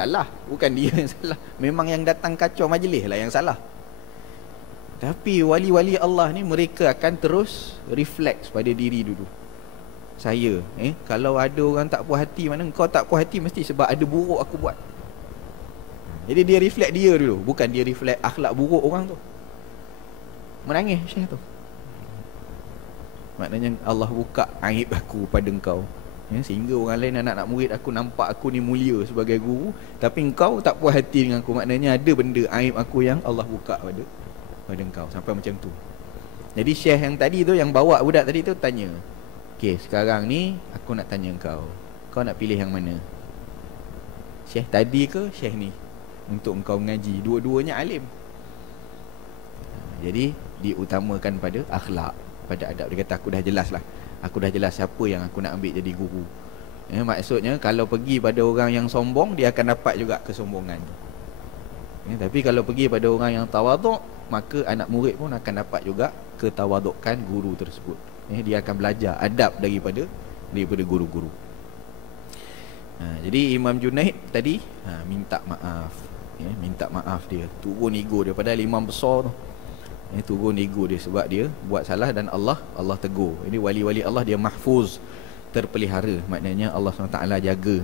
salah. Bukan dia yang salah. Memang yang datang kacau majlis lah yang salah. Tapi wali-wali Allah ni mereka akan terus refleks pada diri dulu. Saya, kalau ada orang tak puas hati, mana kau tak puas hati mesti sebab ada buruk aku buat. Jadi dia reflect dia dulu, bukan dia reflect akhlak buruk orang tu. Menangis Syekh tu. Maknanya Allah buka aib aku pada engkau, sehingga orang lain, anak-anak murid aku nampak aku ni mulia sebagai guru, tapi engkau tak puas hati dengan aku. Maknanya ada benda aib aku yang Allah buka pada engkau. Sampai macam tu. Jadi Syekh yang tadi tu, yang bawa budak tadi tu tanya, okey, sekarang ni aku nak tanya engkau, kau nak pilih yang mana? Syekh tadi ke Syekh ni untuk engkau mengaji? Dua-duanya alim. Jadi diutamakan pada akhlak, pada adab. Dia kata aku dah jelas lah, aku dah jelas siapa yang aku nak ambil jadi guru. Maksudnya kalau pergi pada orang yang sombong, dia akan dapat juga kesombongan. Tapi kalau pergi pada orang yang tawaduk, maka anak murid pun akan dapat juga ketawadukan guru tersebut. Dia akan belajar adab daripada guru-guru. Jadi Imam Junaid tadi minta maaf. Minta maaf dia, turun ego dia. Padahal imam besar tu, turun ego dia sebab dia buat salah dan Allah tegur. Ini wali-wali Allah dia mahfuz, terpelihara. Maknanya Allah SWT jaga,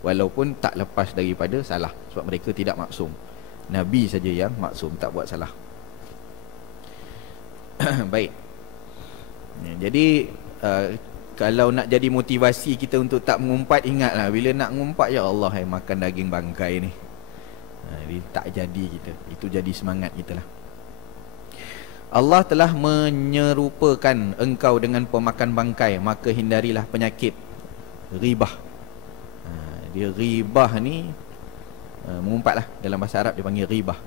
walaupun tak lepas daripada salah, sebab mereka tidak maksum. Nabi saja yang maksum, tak buat salah. Baik. Jadi kalau nak jadi motivasi kita untuk tak mengumpat, ingatlah bila nak mengumpat, ya Allah, makan daging bangkai ni. Jadi tak jadi kita. Itu jadi semangat kita lah. Allah telah menyerupakan engkau dengan pemakan bangkai, maka hindarilah penyakit ribah. Dia ribah ni mengumpat lah. Dalam bahasa Arab dia panggil ribah.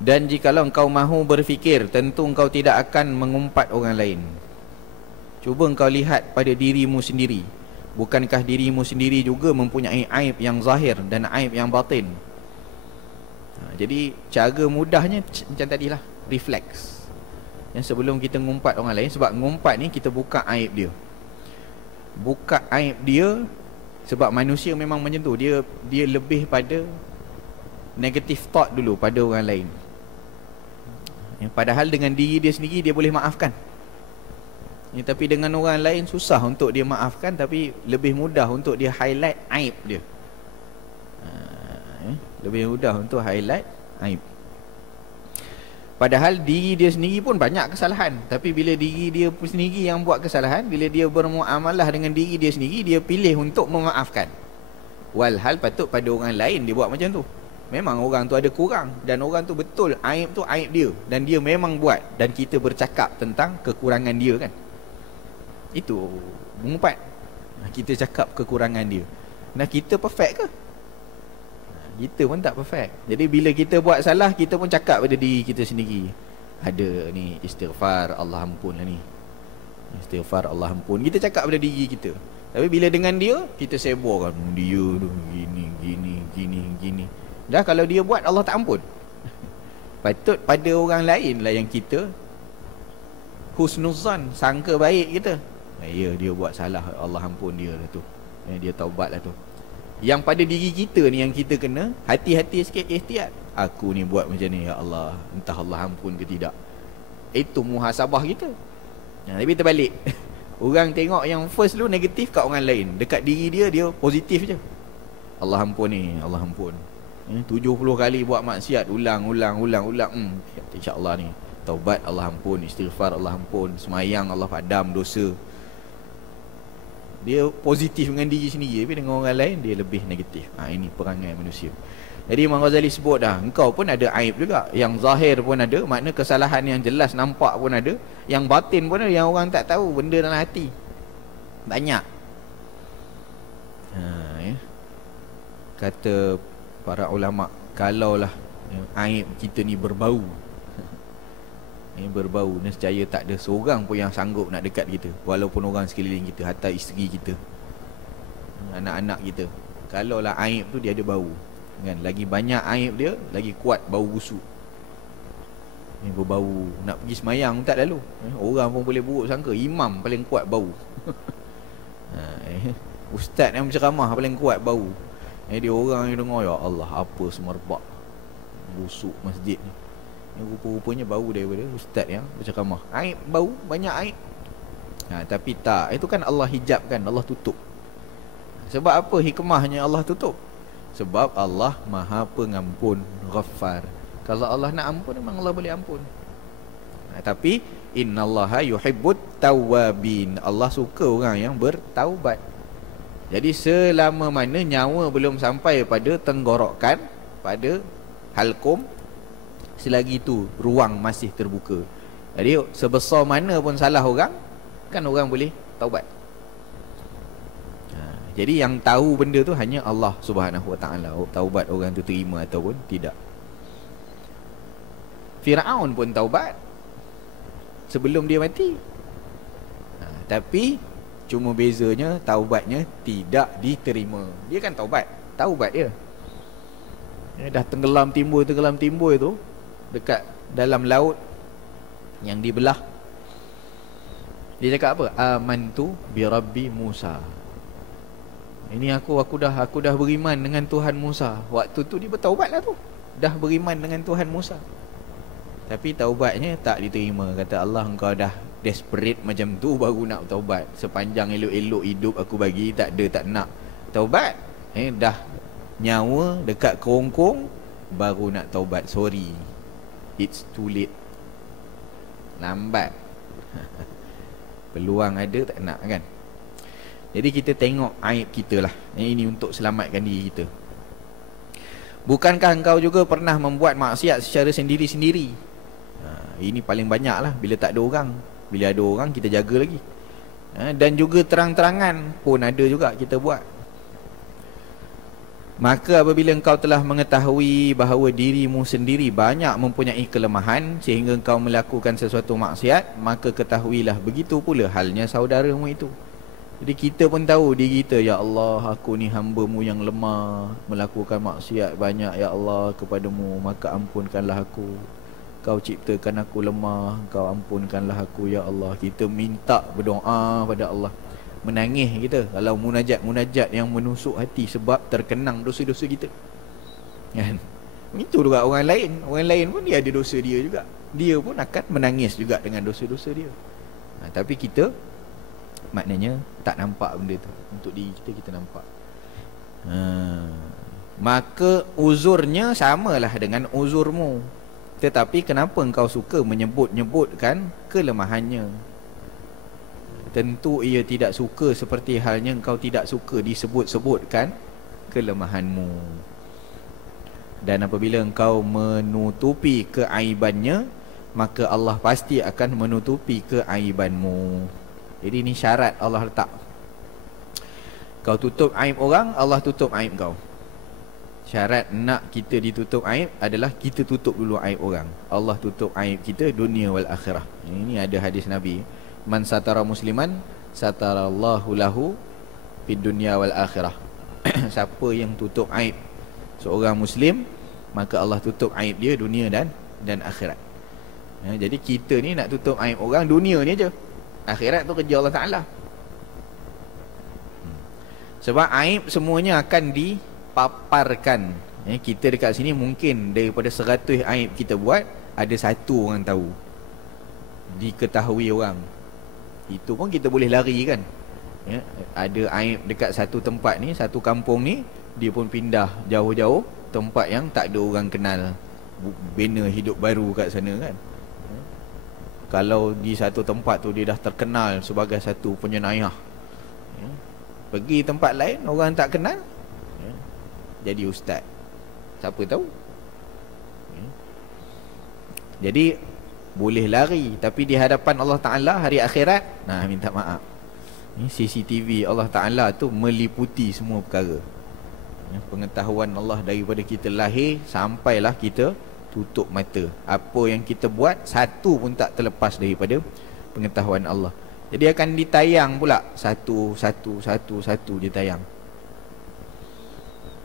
Dan jikalau engkau mahu berfikir, tentu engkau tidak akan mengumpat orang lain. Cuba engkau lihat pada dirimu sendiri. Bukankah dirimu sendiri juga mempunyai aib yang zahir dan aib yang batin? Jadi cara mudahnya macam tadilah, refleks. Yang sebelum kita ngumpat orang lain, sebab ngumpat ni kita buka aib dia. Buka aib dia, sebab manusia memang macam tu. Dia lebih pada negative thought dulu pada orang lain. Padahal dengan diri dia sendiri dia boleh maafkan. Tapi dengan orang lain susah untuk dia maafkan, tapi lebih mudah untuk dia highlight aib dia. Lebih mudah untuk highlight aib. Padahal diri dia sendiri pun banyak kesalahan, tapi bila diri dia sendiri yang buat kesalahan, bila dia bermuamalah dengan diri dia sendiri, dia pilih untuk memaafkan. Walhal patut pada orang lain dia buat macam tu. Memang orang tu ada kurang, dan orang tu betul aib tu aib dia, dan dia memang buat, dan kita bercakap tentang kekurangan dia kan. Itu mengumpat. Kita cakap kekurangan dia. Nah, kita perfect ke? Kita pun tak perfect. Jadi bila kita buat salah, kita pun cakap pada diri kita sendiri, ada ni istighfar, Allah ampun lah ni, istighfar, Allah ampun. Kita cakap pada diri kita. Tapi bila dengan dia, kita seborkan, dia tu gini. Dah kalau dia buat, Allah tak ampun. Patut pada orang lain lah yang kita husnuzan, sangka baik kita. Ya, dia buat salah, Allah ampun dia lah tu, dia taubat lah tu. Yang pada diri kita ni yang kita kena hati-hati sikit, ihtiyat. Aku ni buat macam ni, ya Allah, entah Allah ampun ke tidak. Itu muhasabah kita. Tapi terbalik. Orang tengok yang first lu negatif kat orang lain, dekat diri dia, dia positif je. Allah ampun ni, Allah ampun. 70 kali buat maksiat, ulang. InsyaAllah ni taubat, Allah ampun. Istighfar, Allah ampun. Semayang, Allah padam dosa. Dia positif dengan diri sendiri, tapi dengan orang lain dia lebih negatif. Ini perangai manusia. Jadi Imam Ghazali sebut dah, engkau pun ada aib juga. Yang zahir pun ada, makna kesalahan yang jelas nampak pun ada. Yang batin pun ada, yang orang tak tahu, benda dalam hati banyak. Kata para ulama, kalaulah aib kita ni berbau, berbau, nescaya tak ada seorang pun yang sanggup nak dekat kita, walaupun orang sekeliling kita, hatta isteri kita, anak-anak kita. Kalaulah aib tu dia ada bau kan, lagi banyak aib dia, lagi kuat bau busuk. Ni berbau, nak pergi semayang tak lalu, orang pun boleh buruk sangka imam paling kuat bau. Ustaz yang berceramah paling kuat bau. Dia orang yang dengar, ya Allah, apa semerbak busuk masjid ni. Rupa-rupanya bau daripada ustaz yang berceramah. Aib, bau, banyak aib. Tapi tak, itu kan Allah hijabkan, Allah tutup. Sebab apa hikmahnya Allah tutup? Sebab Allah Maha Pengampun, Ghaffar. Kalau Allah nak ampun, memang Allah boleh ampun. Tapi innallaha yuhibbut tawwabin. Allah suka orang yang bertaubat. Jadi selama mana nyawa belum sampai pada tenggorokan, pada halkum, selagi itu ruang masih terbuka. Jadi sebesar mana pun salah orang, kan orang boleh taubat. Jadi yang tahu benda tu hanya Allah Subhanahu Wa Taala. Taubat orang tu terima ataupun tidak. Firaun pun taubat sebelum dia mati. Tapi cuma bezanya taubatnya tidak diterima. Dia kan taubat dia. Dah tenggelam timbul itu dekat dalam laut yang dibelah. Dia cakap apa? Amantu bi Rabbi Musa. Ini aku dah beriman dengan Tuhan Musa. Waktu tu dia bertaubatlah tu. Dah beriman dengan Tuhan Musa. Tapi taubatnya tak diterima. Kata Allah, engkau dah desperate macam tu baru nak taubat. Sepanjang elok-elok hidup aku bagi, tak ada, tak nak taubat. Dah nyawa dekat kerongkong baru nak taubat. Sorry, it's too late. Lambat. Peluang ada, tak nak kan. Jadi kita tengok aib kita lah. Ini untuk selamatkan diri kita. Bukankah engkau juga pernah membuat maksiat secara sendiri-sendiri? Ini paling banyak lah bila tak ada orang. Bila ada orang kita jaga lagi. Dan juga terang-terangan pun ada juga kita buat. Maka apabila engkau telah mengetahui bahawa dirimu sendiri banyak mempunyai kelemahan sehingga engkau melakukan sesuatu maksiat, maka ketahuilah begitu pula halnya saudaramu itu. Jadi kita pun tahu diri kita, ya Allah, aku ni hamba-Mu yang lemah, melakukan maksiat banyak, ya Allah, kepadamu, maka ampunkanlah aku. Kau ciptakan aku lemah, Kau ampunkanlah aku, ya Allah. Kita minta, berdoa pada Allah. Menangis kita kalau munajat yang menusuk hati sebab terkenang dosa-dosa kita. Kan? Itu juga orang lain. Orang lain pun dia ada dosa dia juga. Dia pun akan menangis juga dengan dosa-dosa dia. Tapi kita maknanya tak nampak benda tu. Untuk diri kita nampak. Maka uzurnya samalah dengan uzurmu. Tetapi kenapa engkau suka menyebut-nyebutkan kelemahannya? Tentu ia tidak suka seperti halnya engkau tidak suka disebut-sebutkan kelemahanmu. Dan apabila engkau menutupi keaibannya, maka Allah pasti akan menutupi keaibanmu. Jadi ini syarat Allah letak. Kau tutup aib orang, Allah tutup aib kau. Syarat nak kita ditutup aib adalah kita tutup dulu aib orang. Allah tutup aib kita dunia wal akhirah. Ini ada hadis Nabi, man satara musliman satarallahu lahu fid dunya wal akhirah. Siapa yang tutup aib seorang muslim, maka Allah tutup aib dia dunia dan akhirat. Jadi kita ni nak tutup aib orang dunia ni aje. Akhirat tu kerja Allah Ta'ala. Sebab aib semuanya akan dipaparkan. Kita dekat sini mungkin daripada 100 aib kita buat, ada 1 orang tahu, diketahui orang. Itu pun kita boleh lari kan. Ada aib dekat satu tempat ni, satu kampung ni, dia pun pindah jauh-jauh tempat yang tak ada orang kenal, bina hidup baru kat sana kan. Kalau di satu tempat tu dia dah terkenal sebagai satu penyenayah, pergi tempat lain orang tak kenal, jadi ustaz, siapa tahu. Jadi boleh lari, tapi di hadapan Allah Ta'ala hari akhirat, minta maaf, CCTV Allah Ta'ala tu meliputi semua perkara. Pengetahuan Allah daripada kita lahir sampailah kita tutup mata. Apa yang kita buat, satu pun tak terlepas daripada pengetahuan Allah. Jadi akan ditayang pula satu dia tayang.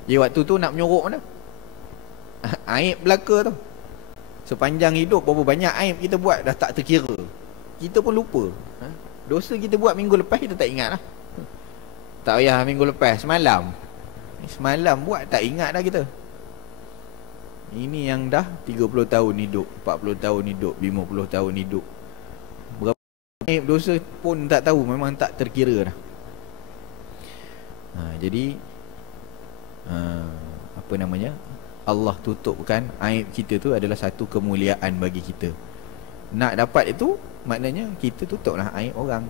Dia waktu tu nak menyorok mana? Aib belaka tu. Sepanjang hidup berapa banyak aib kita buat dah tak terkira. Kita pun lupa. Dosa kita buat minggu lepas kita tak ingat lah. Tak payah minggu lepas, semalam. Semalam buat tak ingat dah kita. Ini yang dah 30 tahun hidup, 40 tahun hidup, 50 tahun hidup. Berapa aib dosa pun tak tahu, memang tak terkira dah. Jadi apa namanya, Allah tutupkan aib kita tu adalah satu kemuliaan bagi kita. Nak dapat itu, maknanya kita tutuplah aib orang.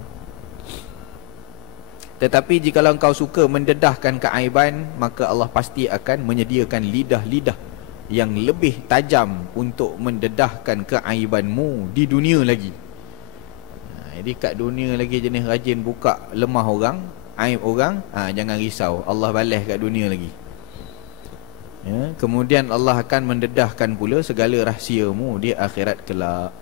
Tetapi jikalau engkau suka mendedahkan keaiban, maka Allah pasti akan menyediakan lidah-lidah yang lebih tajam untuk mendedahkan keaibanmu di dunia lagi. Jadi kat dunia lagi jenis rajin buka lemah orang, aib orang, jangan risau, Allah balas kat dunia lagi. Ya, kemudian Allah akan mendedahkan pula segala rahsiamu di akhirat kelak.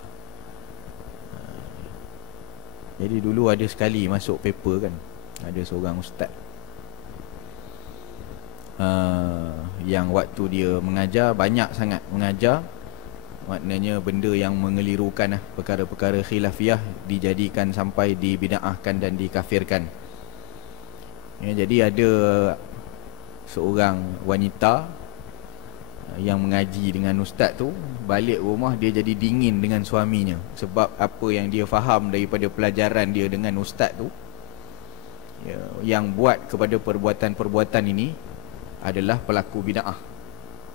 Jadi dulu ada sekali masuk paper kan, ada seorang ustaz yang waktu dia mengajar, banyak sangat mengajar, maknanya benda yang mengelirukan perkara-perkara khilafiyah dijadikan sampai dibida'ahkan dan dikafirkan. Ya, jadi ada seorang wanita yang mengaji dengan ustaz tu, balik rumah dia jadi dingin dengan suaminya. Sebab apa yang dia faham daripada pelajaran dia dengan ustaz tu, ya, yang buat kepada perbuatan-perbuatan ini adalah pelaku bid'ah.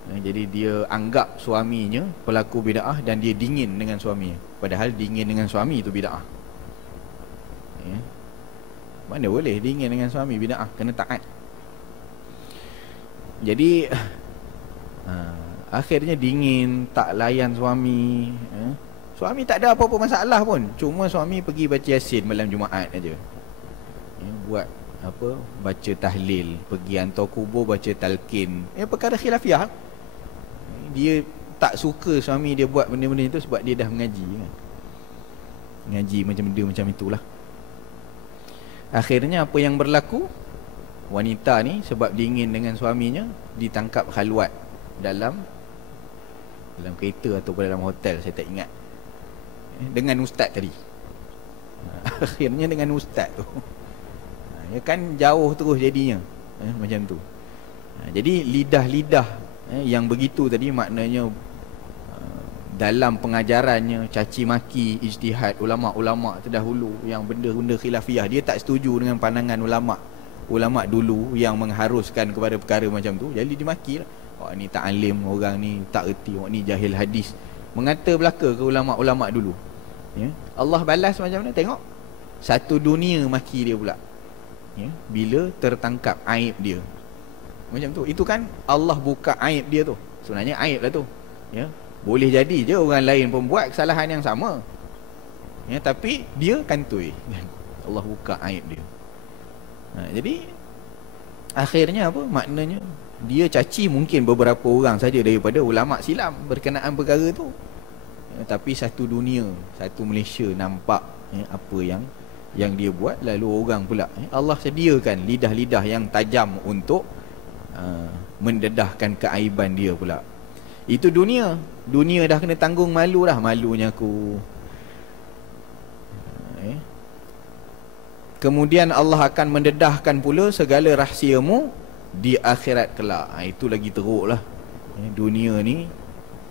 Jadi dia anggap suaminya pelaku bid'ah dan dia dingin dengan suaminya, padahal dingin dengan suami itu bid'ah. Ya. Mana boleh dingin dengan suami bid'ah, kena taat. Jadi akhirnya dingin, tak layan suami. Suami tak ada apa-apa masalah pun, cuma suami pergi baca Yasin malam Jumaat aja. Buat apa, baca tahlil, pergi hantar kubur baca talqin. Perkara khilafiyah. Dia tak suka suami dia buat benda-benda itu sebab dia dah mengaji kan. Mengaji macam benda macam itulah. Akhirnya apa yang berlaku, wanita ni sebab dingin dengan suaminya ditangkap khalwat dalam kereta ataupun dalam hotel, saya tak ingat, dengan ustaz tadi. Akhirnya dengan ustaz tu, ya kan, jauh terus jadinya, macam tu. Jadi lidah-lidah yang begitu tadi, maknanya dalam pengajarannya caci maki ijtihad ulama-ulama terdahulu yang benda-benda khilafiyah. Dia tak setuju dengan pandangan ulama dulu yang mengharuskan kepada perkara macam tu, jadi dimakilah. Orang ni tak alim, orang ni tak erti, orang ni jahil hadis, mengata belaka ke ulama-ulama dulu. Ya? Allah balas macam mana? Tengok, satu dunia maki dia pula, ya? Bila tertangkap aib dia macam tu. Itu kan Allah buka aib dia tu, sebenarnya aib lah tu, ya? Boleh jadi je orang lain pun buat kesalahan yang sama, ya, tapi dia kantoi, Allah buka aib dia. Jadi akhirnya apa maknanya, dia caci mungkin beberapa orang saja daripada ulama silam berkenaan perkara tu, ya, tapi satu dunia, satu Malaysia nampak, ya, apa yang dia buat. Lalu orang pula, ya, Allah sediakan lidah-lidah yang tajam untuk mendedahkan keaiban dia pula. Itu dunia dah kena tanggung malu dah, malunya aku. Kemudian Allah akan mendedahkan pula segala rahsiamu di akhirat kelak. Itu lagi teruk lah. Dunia ni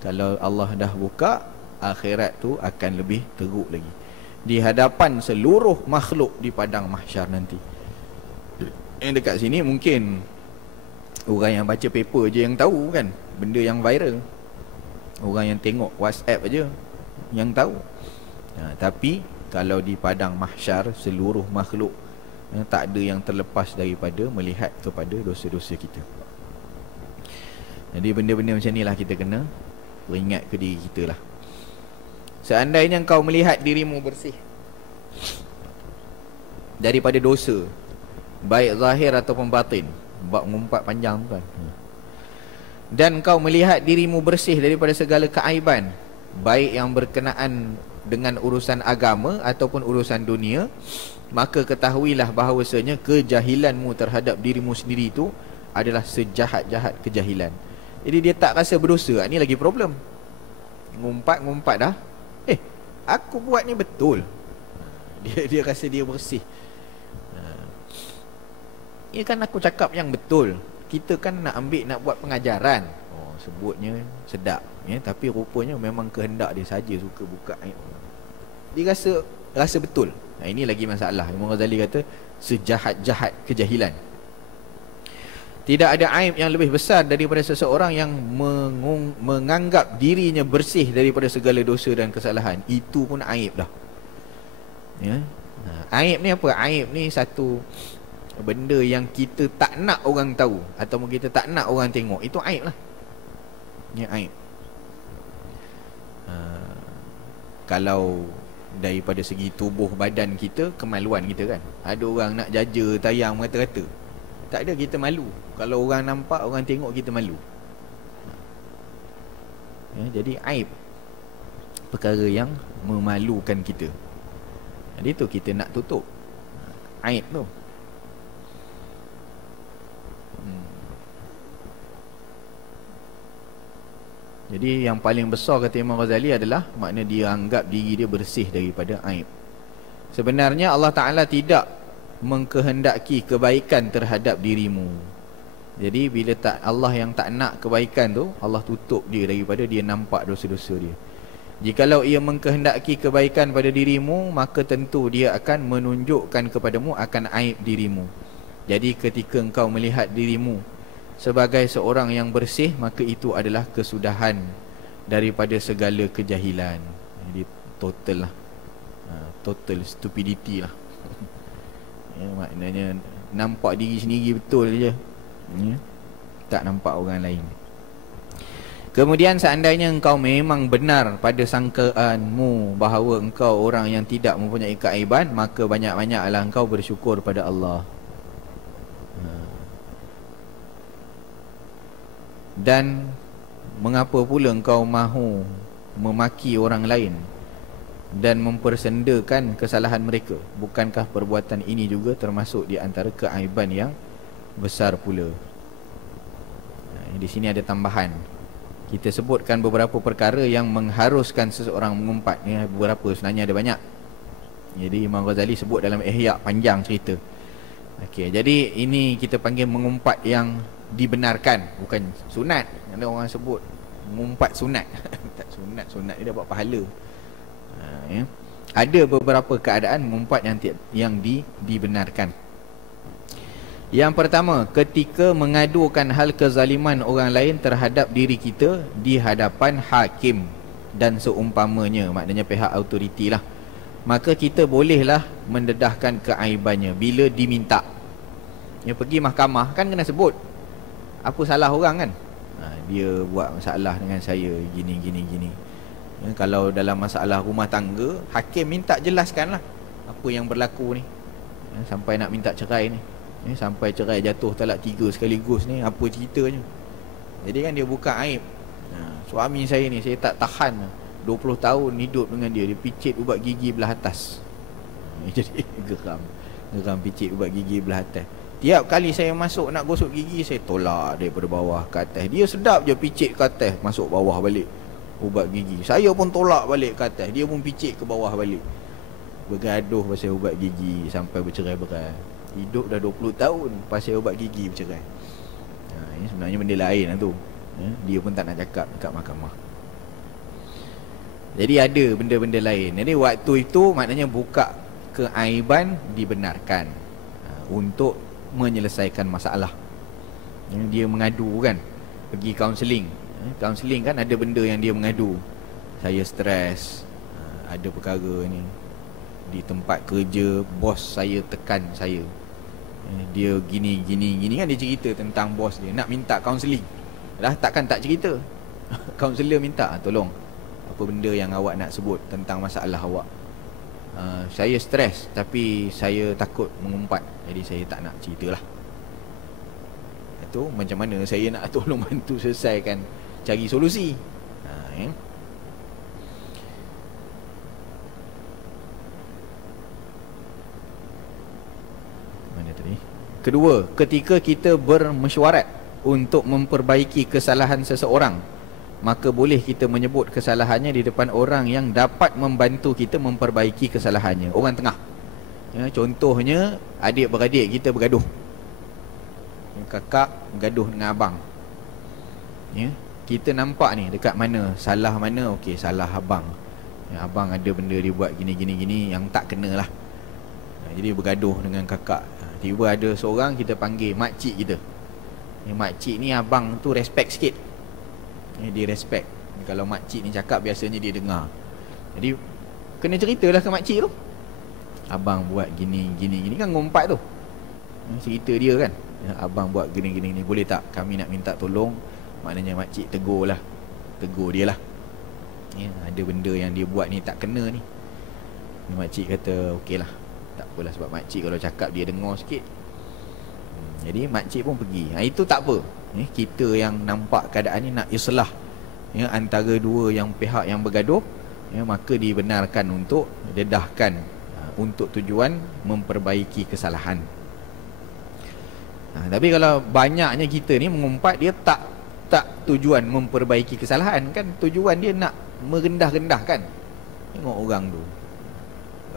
kalau Allah dah buka, akhirat tu akan lebih teruk lagi, di hadapan seluruh makhluk di padang mahsyar nanti. Yang dekat sini mungkin orang yang baca paper je yang tahu kan, benda yang viral. Orang yang tengok WhatsApp aja yang tahu. Tapi kalau di padang mahsyar, seluruh makhluk, tak ada yang terlepas daripada melihat kepada dosa-dosa kita. Jadi benda-benda macam ni lah kita kena beringat ke diri kita lah. Seandainya kau melihat dirimu bersih daripada dosa, baik zahir ataupun batin, bab ngumpat panjang kan, dan kau melihat dirimu bersih daripada segala keaiban, baik yang berkenaan dengan urusan agama ataupun urusan dunia, maka ketahuilah bahawasanya kejahilanmu terhadap dirimu sendiri itu adalah sejahat-jahat kejahilan. Jadi dia tak rasa berdosa, ni lagi problem. Ngumpat dah, aku buat ni betul, dia rasa dia bersih. Ya kan, aku cakap yang betul, kita kan nak ambil, nak buat pengajaran. Oh, sebutnya sedap, ya, tapi rupanya memang kehendak dia saja suka buka aib orang. Dia rasa betul. Nah, ini lagi masalah. Imam Ghazali kata sejahat-jahat kejahilan. Tidak ada aib yang lebih besar daripada seseorang yang menganggap dirinya bersih daripada segala dosa dan kesalahan. Itu pun aib dah. Ya. Aib ni apa? Aib ni satu benda yang kita tak nak orang tahu ataupun kita tak nak orang tengok. Itu aib lah. Ya, aib. Kalau daripada segi tubuh badan kita, kemaluan kita kan. Ada orang nak jaja tayang mengata-kata, tak ada, kita malu. Kalau orang nampak, orang tengok, kita malu. Ya, jadi aib perkara yang memalukan kita. Jadi tu kita nak tutup aib tu. Jadi yang paling besar kata Imam Ghazali adalah makna dia anggap diri dia bersih daripada aib. Sebenarnya Allah Ta'ala tidak mengkehendaki kebaikan terhadap dirimu. Jadi bila Allah yang tak nak kebaikan tu, Allah tutup dia daripada dia nampak dosa-dosa dia. Jikalau ia mengkehendaki kebaikan pada dirimu, maka tentu dia akan menunjukkan kepadamu akan aib dirimu. Jadi ketika engkau melihat dirimu sebagai seorang yang bersih, maka itu adalah kesudahan daripada segala kejahilan. Jadi total lah, total stupidity lah. Ya, maknanya nampak diri sendiri betul je, ya, tak nampak orang lain. Kemudian seandainya engkau memang benar pada sangkaanmu bahawa engkau orang yang tidak mempunyai keaiban, maka banyak-banyaklah engkau bersyukur pada Allah. Dan mengapa pula engkau mahu memaki orang lain dan mempersendakan kesalahan mereka? Bukankah perbuatan ini juga termasuk di antara keaiban yang besar pula? Di sini ada tambahan. Kita sebutkan beberapa perkara yang mengharuskan seseorang mengumpat. Beberapa, sebenarnya ada banyak. Jadi Imam Ghazali sebut dalam Ihya, panjang cerita. Okey, jadi ini kita panggil mengumpat yang dibenarkan, bukan sunat. Ada orang sebut mengumpat sunat. Tak sunat, sunat dia dapat pahala. Ya. Ada beberapa keadaan mengumpat yang dibenarkan. Yang pertama, ketika mengadukan hal kezaliman orang lain terhadap diri kita di hadapan hakim dan seumpamanya, maknanya pihak autoriti lah, maka kita bolehlah mendedahkan keaibannya bila diminta. Ya, pergi mahkamah kan kena sebut apa salah orang kan. Dia buat masalah dengan saya gini. Ya, kalau dalam masalah rumah tangga, hakim minta jelaskan lah apa yang berlaku ni, ya, sampai nak minta cerai ni, ya, sampai cerai jatuh talak 3 sekaligus ni, apa ceritanya. Jadi kan dia buka aib. Suami saya ni, saya tak tahan 20 tahun hidup dengan dia. Dia picit ubat gigi belah atas. Jadi geram picit ubat gigi belah atas. Tiap kali saya masuk nak gosok gigi, saya tolak daripada bawah ke atas. Dia sedap je picit ke atas, masuk bawah balik ubat gigi. Saya pun tolak balik ke atas, dia pun picit ke bawah balik. Bergaduh pasal ubat gigi sampai bercerai-berai. Hidup dah 20 tahun pasal ubat gigi bercerai. Ini sebenarnya benda lain lah tu, ya, dia pun tak nak cakap dekat mahkamah. Jadi ada benda-benda lain. Jadi waktu itu maknanya buka keaiban dibenarkan untuk menyelesaikan masalah. Dia mengadu kan, pergi kaunseling. Kaunseling kan ada benda yang dia mengadu. Saya stres, ada perkara ni di tempat kerja, bos saya tekan saya, dia gini kan. Dia cerita tentang bos dia, nak minta kaunseling. Dah takkan tak cerita. Kaunselor minta, tolong, apa benda yang awak nak sebut tentang masalah awak? Saya stres tapi saya takut mengumpat, jadi saya tak nak ceritalah. Itu macam mana saya nak tolong bantu selesaikan, cari solusi. Ya. Mana tadi? Kedua, ketika kita bermesyuarat untuk memperbaiki kesalahan seseorang, maka boleh kita menyebut kesalahannya di depan orang yang dapat membantu kita memperbaiki kesalahannya. Orang tengah, ya, contohnya adik-beradik kita bergaduh, kakak gaduh dengan abang. Ya, kita nampak ni dekat mana, salah mana, okey, salah abang. Ya, abang ada benda dia buat gini yang tak kena lah. Jadi bergaduh dengan kakak. Tiba ada seorang kita panggil makcik kita. Makcik ni abang tu respect sikit. Dia respect. Kalau makcik ni cakap biasanya dia dengar. Jadi kena ceritalah ke makcik tu. Abang buat gini kan ngumpat tu. Cerita dia kan. Abang buat gini. Boleh tak kami nak minta tolong? Maknanya makcik tegur dia lah. Ada benda yang dia buat ni tak kena ni. Makcik kata okey lah, tak apalah, sebab makcik kalau cakap dia dengar sikit. Jadi makcik pun pergi. Itu tak apa. Kita yang nampak keadaan ni nak islah antara dua yang pihak yang bergaduh, maka dibenarkan untuk dedahkan untuk tujuan memperbaiki kesalahan. Tapi kalau banyaknya kita ni mengumpat, dia tak tujuan memperbaiki kesalahan kan, tujuan dia nak merendah-rendahkan. Tengok orang tu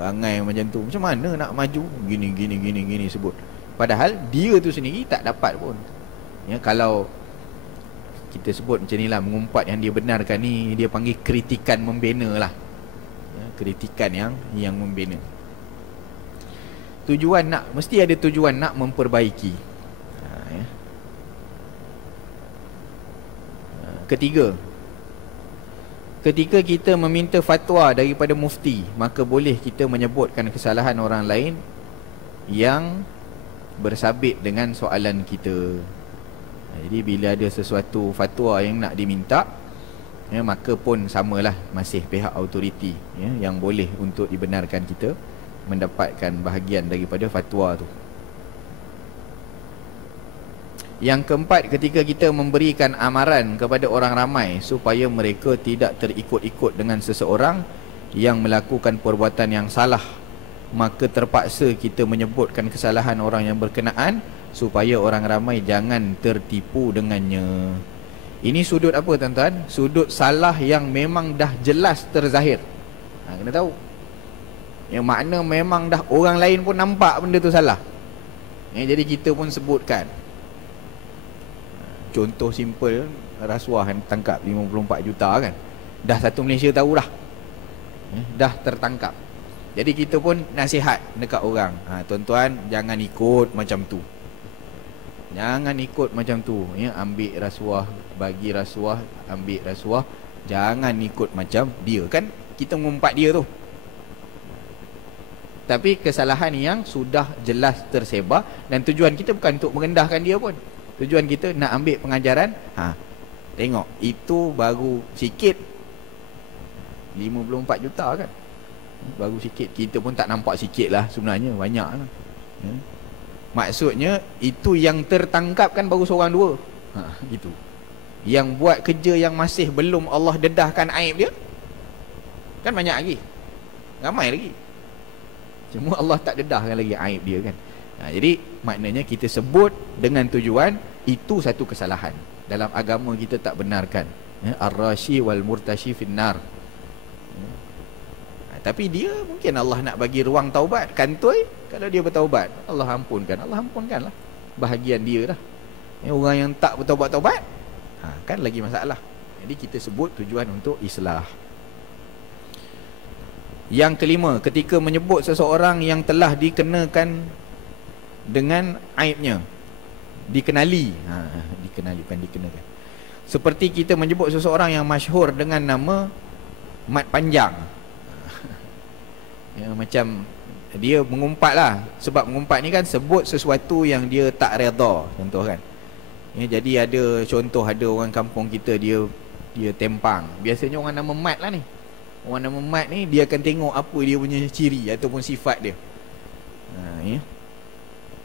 rangai macam tu, macam mana nak maju gini sebut. Padahal dia tu sendiri tak dapat pun. Kalau kita sebut macam ni lah, mengumpat yang dia benarkan ni, dia panggil kritikan membina lah. Kritikan yang membina. Tujuan mesti ada tujuan nak memperbaiki. Ketiga, ketika kita meminta fatwa daripada mufti, maka boleh kita menyebutkan kesalahan orang lain yang bersabit dengan soalan kita. Jadi bila ada sesuatu fatwa yang nak diminta, maka pun samalah, masih pihak autoriti yang boleh untuk dibenarkan kita mendapatkan bahagian daripada fatwa tu. Yang keempat, ketika kita memberikan amaran kepada orang ramai supaya mereka tidak terikut-ikut dengan seseorang yang melakukan perbuatan yang salah, maka terpaksa kita menyebutkan kesalahan orang yang berkenaan supaya orang ramai jangan tertipu dengannya. Ini sudut apa tuan-tuan? Sudut salah yang memang dah jelas terzahir. Kena tahu. Yang makna memang dah orang lain pun nampak benda tu salah. Jadi kita pun sebutkan. Contoh simple, rasuah yang tangkap 54 juta kan, dah satu Malaysia tahu dah, dah tertangkap. Jadi kita pun nasihat dekat orang, tuan-tuan jangan ikut macam tu, jangan ikut macam tu, ambil rasuah, bagi rasuah, ambil rasuah, jangan ikut macam dia. Kan kita mengumpat dia tu, tapi kesalahan yang sudah jelas tersebar, dan tujuan kita bukan untuk merendahkan dia pun. Tujuan kita nak ambil pengajaran. Tengok, itu baru sikit, 54 juta kan, baru sikit. Kita pun tak nampak sikit lah, sebenarnya banyak lah. Maksudnya itu yang tertangkap kan baru seorang dua. Gitu. Yang buat kerja yang masih belum Allah dedahkan aib dia kan banyak lagi, ramai lagi. Cuma Allah tak dedahkan lagi aib dia kan. Jadi maknanya kita sebut dengan tujuan itu satu kesalahan. Dalam agama kita tak benarkan. Ar-rashi wal murtashi finnar. Tapi dia mungkin Allah nak bagi ruang taubat. Kantoi, kalau dia bertaubat, Allah ampunkan. Allah ampunkan lah, bahagian dia lah. Orang yang tak bertaubat-taubat, kan lagi masalah. Jadi kita sebut tujuan untuk islah. Yang kelima, ketika menyebut seseorang yang telah dikenakan dengan aibnya, dikenali, bukan dikenakan. Seperti kita menyebut seseorang yang masyhur dengan nama mat panjang. Macam dia mengumpat lah. Sebab mengumpat ni kan sebut sesuatu yang dia tak redha, contoh kan. Jadi ada contoh, ada orang kampung kita, dia tempang. Biasanya orang nama mat lah ni. Orang nama mat ni dia akan tengok apa dia punya ciri ataupun sifat dia.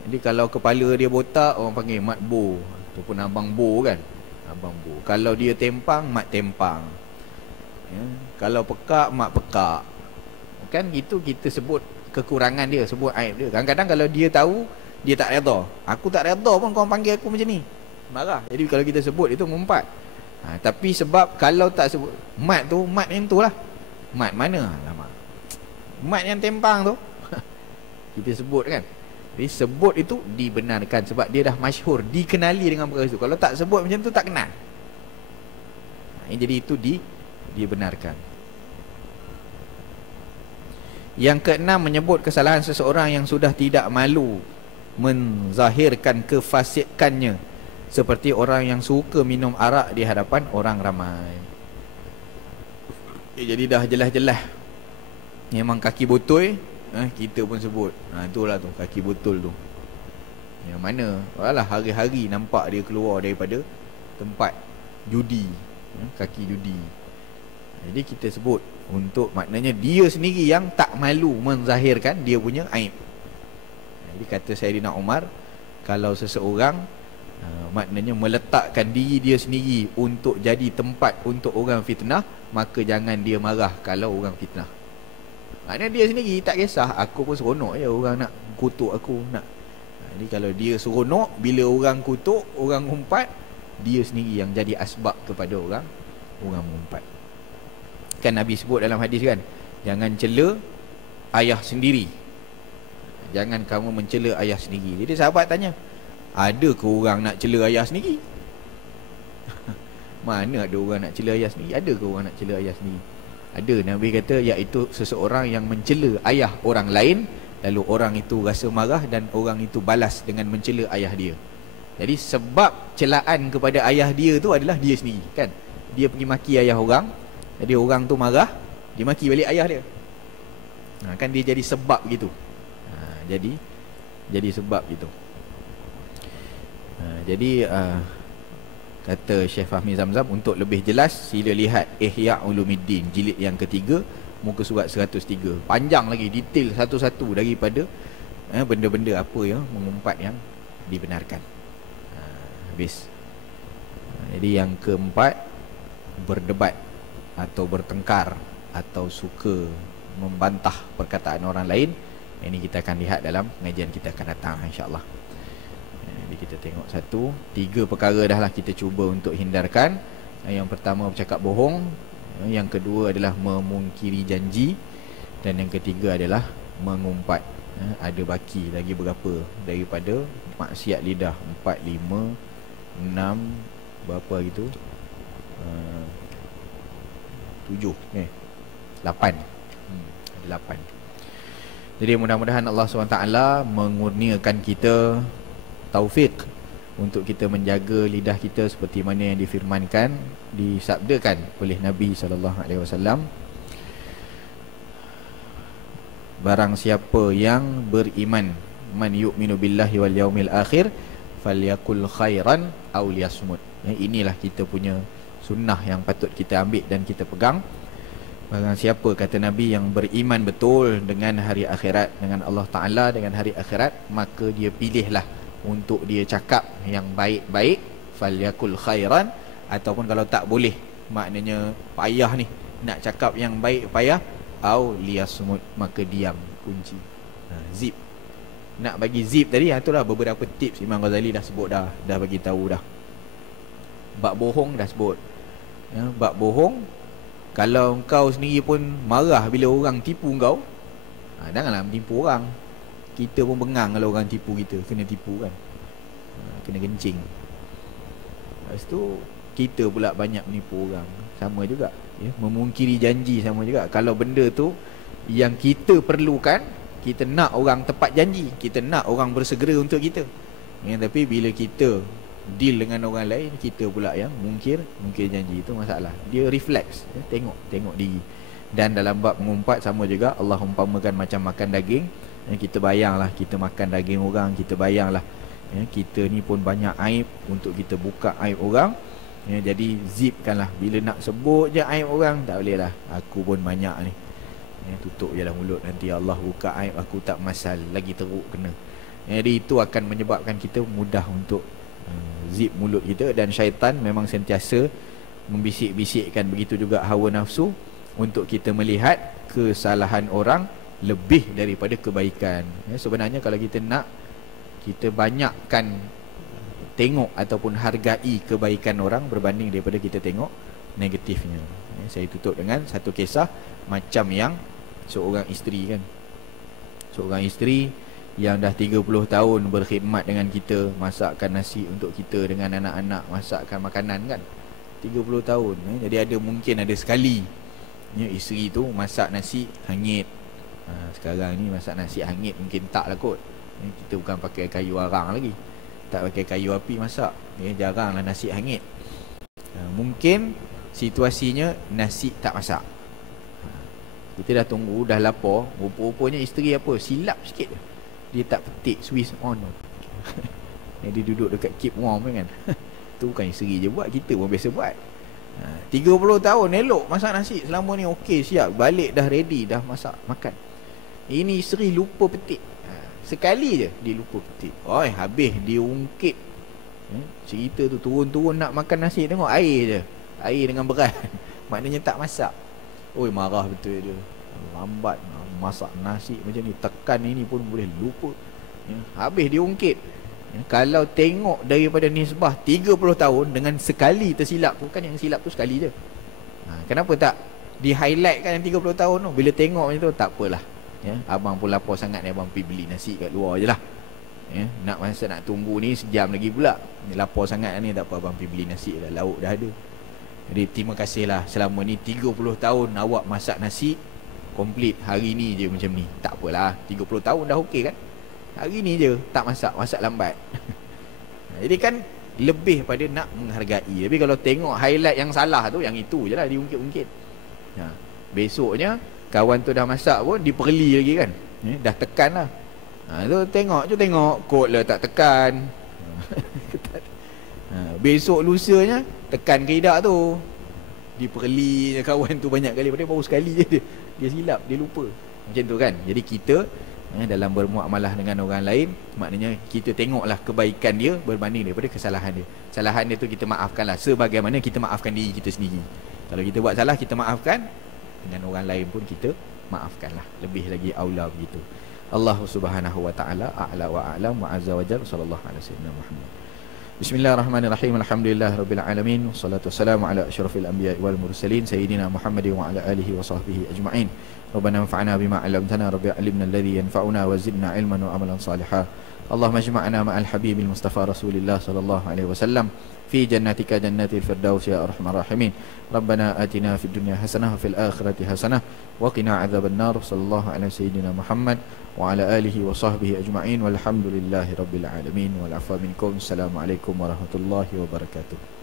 Jadi kalau kepala dia botak, orang panggil mat bo ataupun abang bo kan, abang bo. Kalau dia tempang, mat tempang. Kalau pekak, mat pekak. Kan gitu kita sebut kekurangan dia, sebut aib dia. Kadang-kadang kalau dia tahu, dia tak redha. Aku tak redha pun kau panggil aku macam ni, marah. Jadi kalau kita sebut itu mengumpat. Tapi sebab kalau tak sebut mat tu, mat yang tu lah. Mat mana? Mat yang tempang tu. Kita sebut kan. Jadi sebut itu dibenarkan sebab dia dah masyhur, dikenali dengan perkara itu. Kalau tak sebut macam tu tak kenal. Jadi itu dibenarkan. Yang keenam, menyebut kesalahan seseorang yang sudah tidak malu menzahirkan kefasikannya, seperti orang yang suka minum arak di hadapan orang ramai. Jadi dah jelas-jelas memang kaki botol, kita pun sebut. Itulah tu kaki botol tu. Yang mana alah hari-hari nampak dia keluar daripada tempat judi, kaki judi. Jadi kita sebut untuk maknanya dia sendiri yang tak malu menzahirkan dia punya aib. Jadi kata Sayyidina Umar, kalau seseorang maknanya meletakkan diri dia sendiri untuk jadi tempat untuk orang fitnah, maka jangan dia marah kalau orang fitnah. Maknanya dia sendiri tak kisah, aku pun seronok je orang nak kutuk aku nak. Jadi kalau dia seronok bila orang kutuk, orang umpat, dia sendiri yang jadi asbab kepada orang mengumpat. Kan Nabi sebut dalam hadis kan, jangan cela ayah sendiri, jangan kamu mencela ayah sendiri. Jadi sahabat tanya, ada ke orang nak cela ayah sendiri? Mana ada orang nak cela ayah sendiri? Ada ke orang nak cela ayah sendiri? Ada. Nabi kata, iaitu seseorang yang mencela ayah orang lain, lalu orang itu rasa marah dan orang itu balas dengan mencela ayah dia. Jadi sebab celaan kepada ayah dia tu adalah dia sendiri kan. Dia pergi maki ayah orang, jadi orang tu marah, dia maki balik ayah dia. Kan dia jadi sebab gitu. Jadi sebab gitu. Jadi kata Syekh Fahmi Zamzam, untuk lebih jelas sila lihat Ihya Ulumuddin jilid yang ketiga, muka surat 103. Panjang lagi, detail satu-satu daripada benda-benda apa yang mengumpat yang dibenarkan. Habis. Jadi yang keempat, berdebat atau bertengkar atau suka membantah perkataan orang lain. Ini kita akan lihat dalam pengajian kita akan datang insya-Allah. Jadi kita tengok 3 perkara dah lah kita cuba untuk hindarkan. Yang pertama bercakap bohong, yang kedua adalah memungkiri janji, dan yang ketiga adalah mengumpat. Ada baki lagi berapa daripada maksiat lidah? 4, 5, 6, berapa gitu? 7, 8. 8. Jadi mudah-mudahan Allah SWT mengurniakan kita taufik untuk kita menjaga lidah kita seperti mana yang difirmankan, disabdakan oleh Nabi SAW. Barang siapa yang beriman, man yu'minu billahi wal yaumil akhir falyakul khairan aw liyasmut. Inilah kita punya sunnah yang patut kita ambil dan kita pegang. Barang siapa, kata Nabi, yang beriman betul dengan hari akhirat, dengan Allah Ta'ala, dengan hari akhirat, maka dia pilihlah untuk dia cakap yang baik-baik, falyakul khairan, ataupun kalau tak boleh, maknanya payah ni nak cakap yang baik payah, au liyasmut, maka diam, kunci. Zip. Nak bagi zip tadi, itulah beberapa tips Imam Ghazali dah sebut dah bagi tahu dah. Bab bohong dah sebut. Bab bohong, kalau engkau sendiri pun marah bila orang tipu engkau, janganlah menipu orang. Kita pun bengang kalau orang tipu kita, kena tipu kan, kena kencing. Lepas tu kita pula banyak menipu orang, sama juga ya. Memungkiri janji sama juga. Kalau benda tu yang kita perlukan, kita nak orang tepat janji, kita nak orang bersegera untuk kita ya, tapi bila kita deal dengan orang lain, kita pula yang mungkir janji. Itu masalah. Dia refleks ya, tengok diri. Dan dalam bab mengumpat sama juga, Allah umpamakan macam makan daging ya, kita bayanglah kita makan daging orang, kita bayanglah ya, kita ni pun banyak aib untuk kita buka aib orang ya, jadi zipkanlah. Bila nak sebut je aib orang, tak boleh lah, aku pun banyak ni ya, tutup je lah mulut, nanti Allah buka aib aku tak masal, lagi teruk kena. Jadi itu akan menyebabkan kita mudah untuk zip mulut kita. Dan syaitan memang sentiasa membisik-bisikkan, begitu juga hawa nafsu, untuk kita melihat kesalahan orang lebih daripada kebaikan ya. Sebenarnya kalau kita nak, kita banyakkan tengok ataupun hargai kebaikan orang berbanding daripada kita tengok negatifnya ya. Saya tutup dengan satu kisah macam yang seorang isteri kan. Seorang isteri yang dah 30 tahun berkhidmat dengan kita, masakkan nasi untuk kita dengan anak-anak, masakkan makanan kan, 30 tahun. Jadi ada mungkin ada sekali isteri tu masak nasi hangit. Sekarang ni masak nasi hangit mungkin tak lah kot. Kita bukan pakai kayu arang lagi, tak pakai kayu api masak, jarang lah nasi hangit. Mungkin situasinya nasi tak masak. Kita dah tunggu, dah lapar, rupa-rupanya isteri apa, silap sikit je, dia tak petik switch on. Dia duduk dekat keep warm kan. Tu bukan isteri je buat, kita pun biasa buat. 30 tahun elok masak nasi, selama ni okey, siap, balik dah ready, dah masak makan. Ini isteri lupa petik. Sekali je dia lupa petik, oi, habis dia ungkit. Cerita tu turun-turun nak makan nasi, tengok air je, air dengan beras. Maknanya tak masak. Oi, marah betul dia. Lambat masak nasi macam ni, tekan ini pun boleh lupa. Habis dia ungkit. Kalau tengok daripada nisbah 30 tahun dengan sekali tersilap tu, kan yang silap tu sekali je. Kenapa tak di highlight kan yang 30 tahun tu? Bila tengok macam tu, tak apalah. Abang pun lapar sangat ni, abang pergi beli nasi kat luar je lah. Nak masa nak tunggu ni sejam lagi pula. Lapar sangat ni, tak apa, abang pergi beli nasi lah, lauk dah ada. Jadi terima kasihlah selama ni 30 tahun awak masak nasi komplit, hari ni je macam ni. Tak apalah, 30 tahun dah okey kan. Hari ni je tak masak, masak lambat. Jadi kan lebih pada nak menghargai. Tapi kalau tengok highlight yang salah tu, yang itu je lah diungkit-ungkit. Besoknya kawan tu dah masak pun diperli lagi kan. Dah tekan lah. Tu tengok kot lah tak tekan. Besok lusanya tekan keidak tu, diperli kawan tu banyak kali, padahal baru sekali je dia silap, dia lupa. Macam tu kan. Jadi kita dalam bermuamalah dengan orang lain, maknanya kita tengoklah kebaikan dia berbanding daripada kesalahan dia. Kesalahan dia tu kita maafkanlah sebagaimana kita maafkan diri kita sendiri. Kalau kita buat salah, kita maafkan, dengan orang lain pun kita maafkanlah, lebih lagi aula begitu. Allah Subhanahu wa taala a'la wa a'lam wa azza wa jalla, sallallahu alaihi wasallam Muhammad. Bismillahirrahmanirrahim. Alhamdulillahirabbil alamin. Wassalatu wassalamu ala asyrafil anbiya'i wal mursalin sayyidina Muhammadin wa ala alihi wa sahbihi ajma'in. Rabbana anfa'na bima 'allamtana, rabbi 'allimna alladhi yanfa'una wa zidna 'ilman wa amalan salihan. Allahumma ijma'na ma'al habibil mustafa rasulillah sallallahu alaihi wasallam fi jannatika jannatil firdaus ya arhamar rahimin. Rabbana atina fid dunya hasanah wa fil akhirati hasanah wa qina adzabannar. Sallallahu ala sayyidina Muhammad wa ala alihi wa sahbihi ajma'in walhamdulillahi rabbil alamin wal 'afwa minkum. Assalamualaikum warahmatullahi wabarakatuh.